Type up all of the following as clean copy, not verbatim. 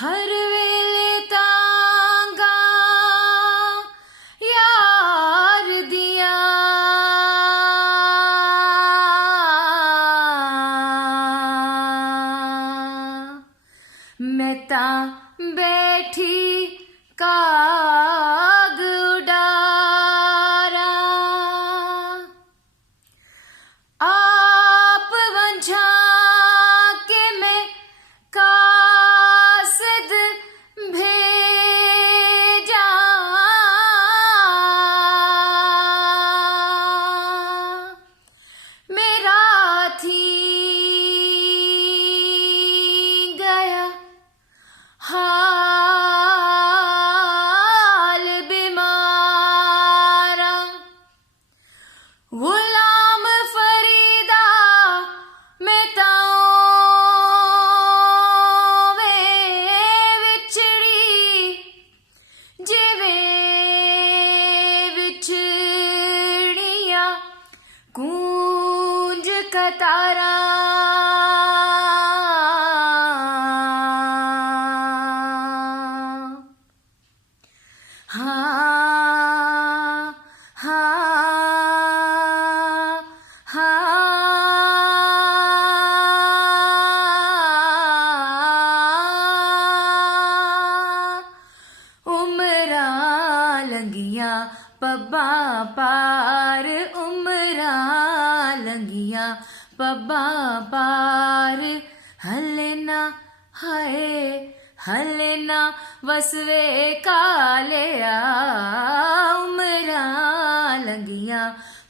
हर वेले तांगा यार दिया मैं तां बैठी काग उडारा आप वंझा के मैं कासद भेजा मेरा थी गया हाल बीमारा गुलाम फरीदा मैं तां वे विछड़ी जिवें विछड़ियां कूंज कतारा हाँ हाँ हाँ उमरां लंघियां पब्बां पार उमरां लंघियां पब्बां पार हले ना हाय हले ना वसवे कालिया उमरां लंघियां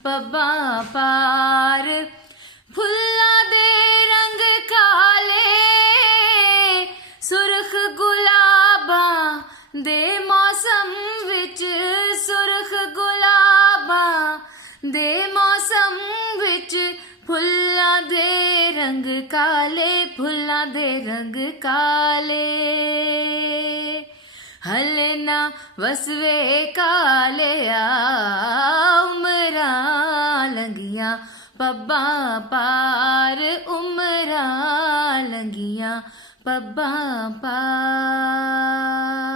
पब्बां पार फुल्लां दे रंग काले सुरख गुलाबां दे मौसम विच सुरख गुलाबां दे मौसम विच फुल्लां दे रंग काले फुल्लां दे रंग काले हले ना वसवे कालिया उमरां लंघियां पब्बां पार उमरां लंघियां पब्बां पार।